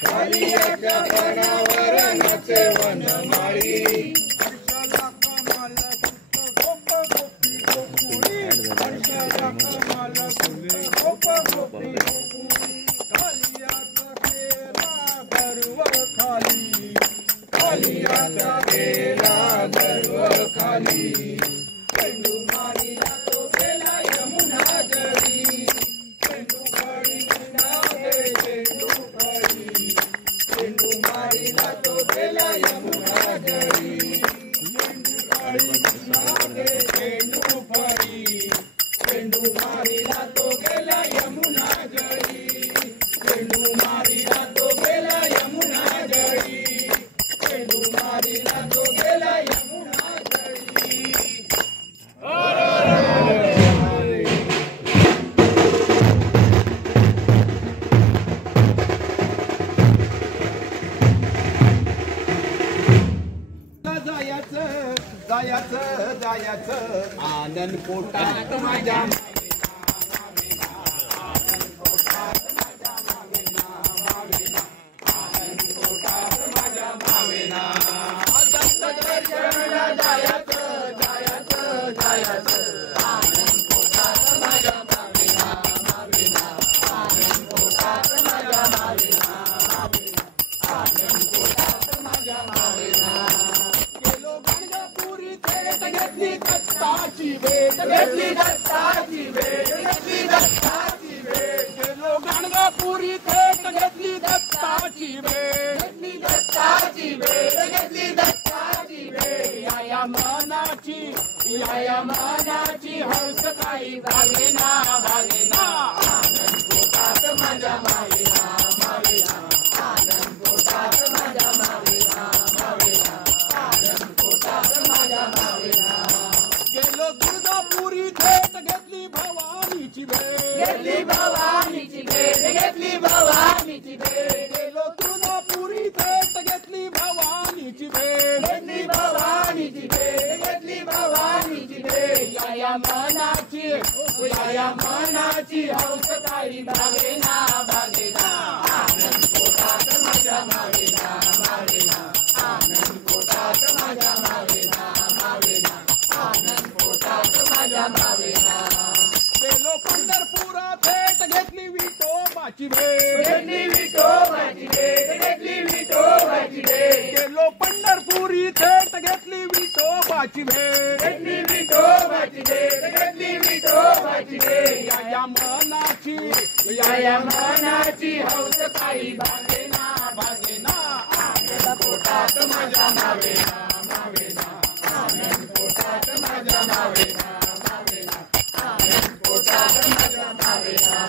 कालियाच्या बनावर नसे वनमाळी हर्षला कमाल गोप गोपी गोपुरी हर्षला कमाल गोप गोपी गोपुरी कालियाचा गेला गर्व खाली कालियाचा गेला गर्व खाली चेंडू मारिला तो गेला यमुना जळी चेंडू गडी चेंडू गडी चेंडू मारिला तो गेला यमुना जळी चेंडू गडी चेंडू गडी चेंडू मारिला तो गेला यमुना जळी चेंडू मारिला तो गेला यमुना जळी चेंडू मारिला तो गेला यमुना जळी जायचं जायचं जायचं आनंद पोटात माझ्या दत्ताची भेट घेतली दत्ताची भेट घेतली दत्ताची भेट गेलो गाणगापुरी थेट घेतली दत्ताची भेट घेतली दत्ताची भेट घेतली दत्ताची भेट या मनाची हौस काही भागेना भागेना आनंद पोटात माझ्या मावेना मावेना आनंद पोटात माझ्या मावेना मावेना आनंद पोटात माझ्या मावेना गेलो दुर्गापुरी थेट घेतली भवानीची भेट घेतली भवानीची भेट घेतली भवानीची भेट गेलो दुर्गापुरी थेट घेतली भवानीची भेट घेतली भवानीची भेट घेतली भवानीची भेट या मनाची हौस काही भागेना भागेना आनंद पोटात माझ्या मावेना मावेना आनंद पोटात माझ्या मावेना मावेना आनंद पोटात माझ्या मावेना गेलो पंढरपुरा थेट घेतली विठोबाची भेट घेतली विठोबाची भेट घेतली विठोबाची भेट गेलो पंढरपुरी थेट घेतली विठोबाची भेट घेतली विठोबाची भेट घेतली विठोबाची भेट या मनाची हौस काही भागेना भागेना आनंद पोटात माझ्या मावेना मावेना आनंद पोटात माझ्या मावेना मावेना आनंद पोटात माझ्या मावेना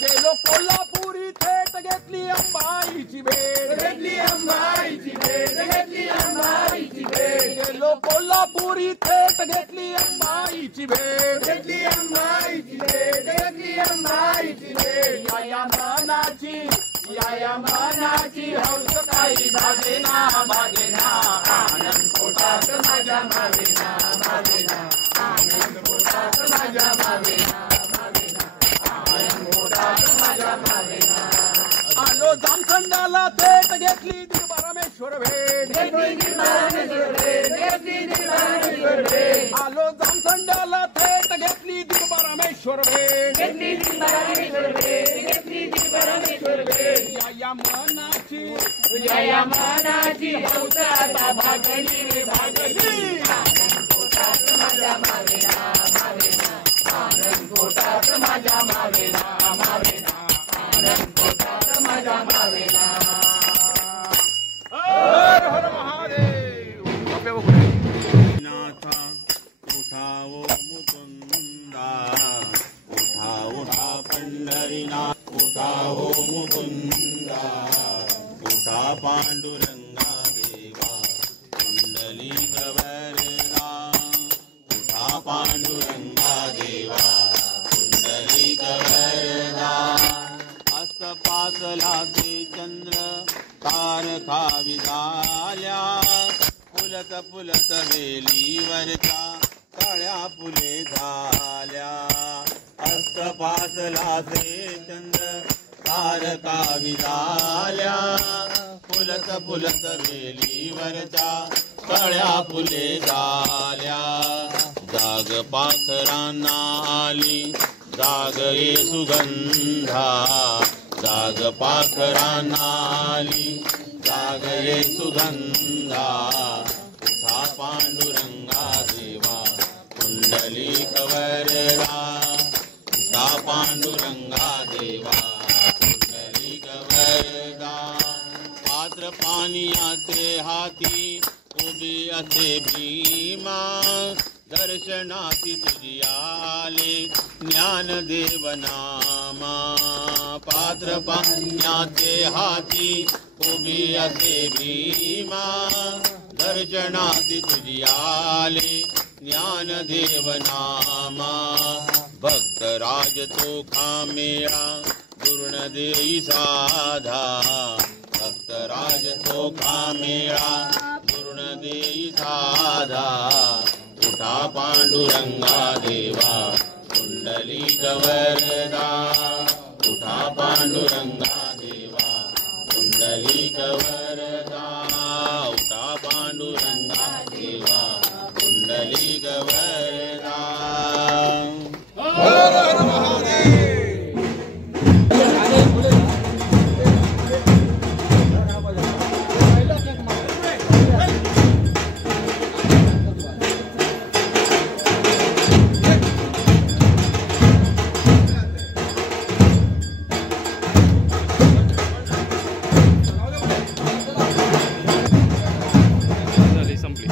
गेलो कोल्हापुरी थेट घेतली अंबाईची भेट घेतली अंबाईची भेट घेतली अंबाईची भेट गेलो कोल्हापुरी थेट घेतली अंबाईची भेट घेतली अंबाईची भेट घेतली अंबाईची भेट या मनाची हौस काही भागेना भागेना आनंद पोटात माझ्या मावेना मावेना आनंद पोटात माझ्या मावेना मावेना आनंद पोटात माझ्या मावेना आलो जामखंडाला थेट घेतली परमेश्वर भेट घेतली परमेश्वर भेट घेतली परमेश्वर भेट आलो जामखंडाला थेट घेतली परमेश्वर भेट घेतली परमेश्वर भेट घेतली परमेश्वर भेट या मनाची हौस आता भागली रे भागली आनंद पोटात माझ्या मावेना मावेना आनंद पोटात माझ्या मावेना मावेना आनंद पोटात माझ्या मावेना हर हर महादेव नाथा उठावो मुकुंदा उठा उठा पंढरीनाथ उठावो मुकुंदा पांडुरंगा देवा कुंडलिक वरदा उठा पांडुरंगा देवा कुंडलिक वरदा अस्तपासला ते चंद्र तारका विझाल्या फुलत फुलत वेलीवरच्या काळ्या फुले झाल्या अस्तपासला ते चंद्र तारका विझाल्या फुलत फुलत वेलीवरच्या काळ्या फुले झाल्या जाग पाखरांना आली जाग ये सुगंधा जाग पाखरांना आली जाग ये सुगंधा उठा पांडुरंगा देवा कुंडलिक वरदा उठा पांडुरंगा देवा कुंडलिक वरदा पात्र पानियाचे हाती उभी असे भीमा दर्शनासी तुझी आले ज्ञानदेव नामा पात्र पाण्याचे हाती उभी असे भीमा दर्शनासी तुझी आले ज्ञानदेव नामा भक्तराज तो खामेळा दुर्ण देई साधा भक्तराज तो खामेळा दुर्ण देई साधा उठा पांडुरंगा देवा कुंडलिक वरदा उठा पांडुरंगा देवा कुंडलिक वरदा उठा पांडुरंगा देवा कुंडलिक वरदा संपली.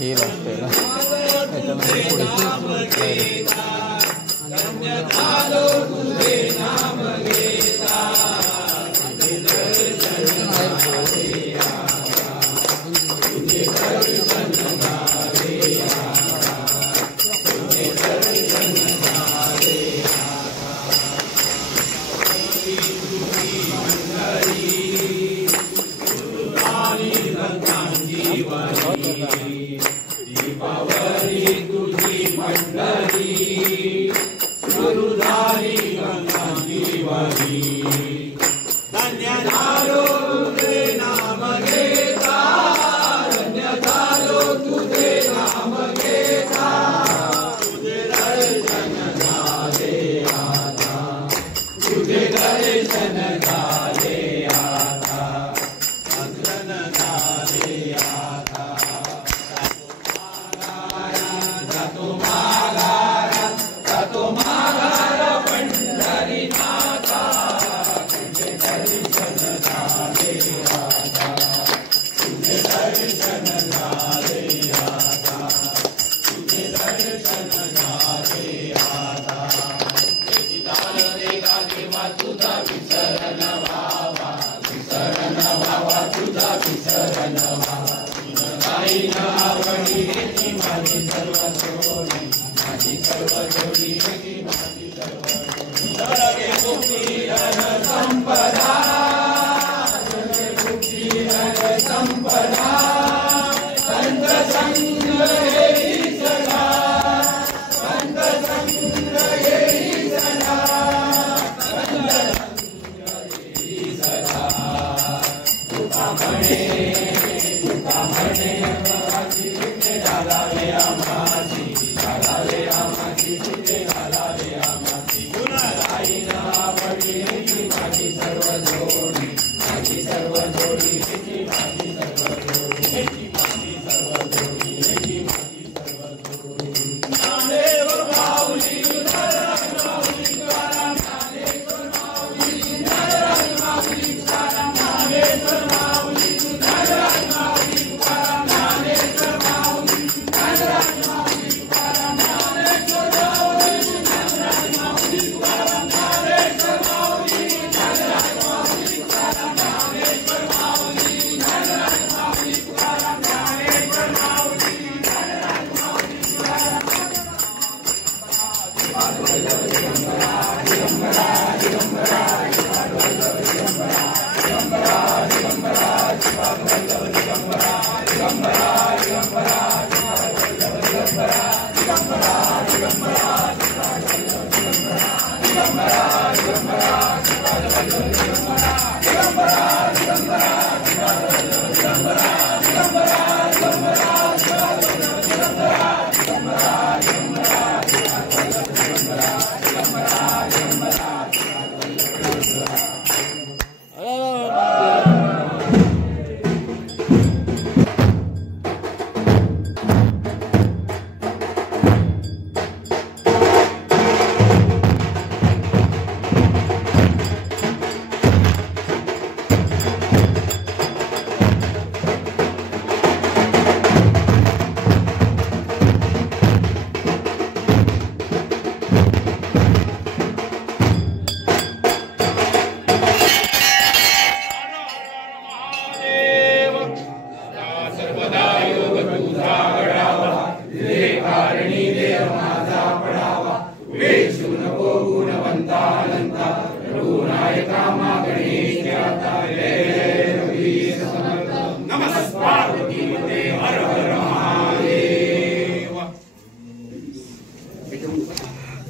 हे लागतंय ना त्याच्यामध्ये पुढे संपदा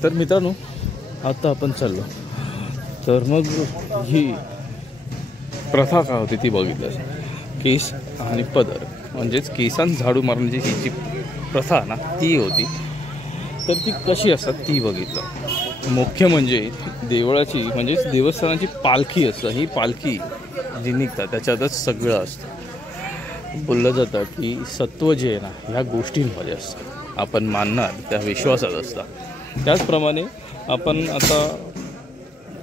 तर मित्रांनो आता आपण चाललो तर मग ही प्रथा काय होती ती बघितलं. केस आणि पदर म्हणजेच केसांत झाडू मारण्याची ही जी प्रथा ना ती होती तर ती कशी असतात ती बघितलं. मुख्य म्हणजे देवळाची म्हणजेच देवस्थानाची पालखी असतं. ही पालखी जी निघतात त्याच्यातच सगळं असतं. बोललं जातं की सत्व जे आहे ना ह्या गोष्टींमध्ये असतं. आपण मानणार त्या विश्वासात असतात. त्याचप्रमाणे आपण आता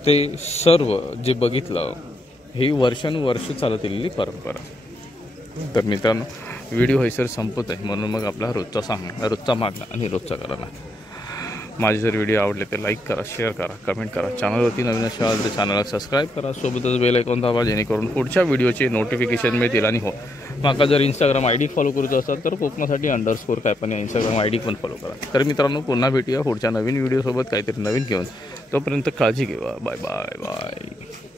ते सर्व जे बघितलं ही वर्षानुवर्ष चालत आलेली परंपरा. तर मित्रांनो व्हिडिओ हैसर संपत आहे म्हणून मग आपला रोजचा मागणं आणि रोजचा करा. माझे जर व्हिडिओ आवडले तर लाईक करा, शेअर करा, कमेंट करा. चॅनलवरती नवीन असाल तर चॅनलला सबस्क्राईब करा. सोबतच बेल आयकॉन दाबा जेणेकरून पुढच्या व्हिडिओचे नोटिफिकेशन मिळतील. आणि हो माका जर इंस्टाग्राम आय डी फॉलो करायचं असेल तर कोकणासाठी _ काय पण या इंस्टाग्राम आय डी पण फॉलो करा. तर मित्रांनो पुन्हा भेटूया पुढच्या नवीन व्हिडिओसोबत काहीतरी नवीन घेऊन. तोपर्यंत काळजी घेवा. Bye bye bye.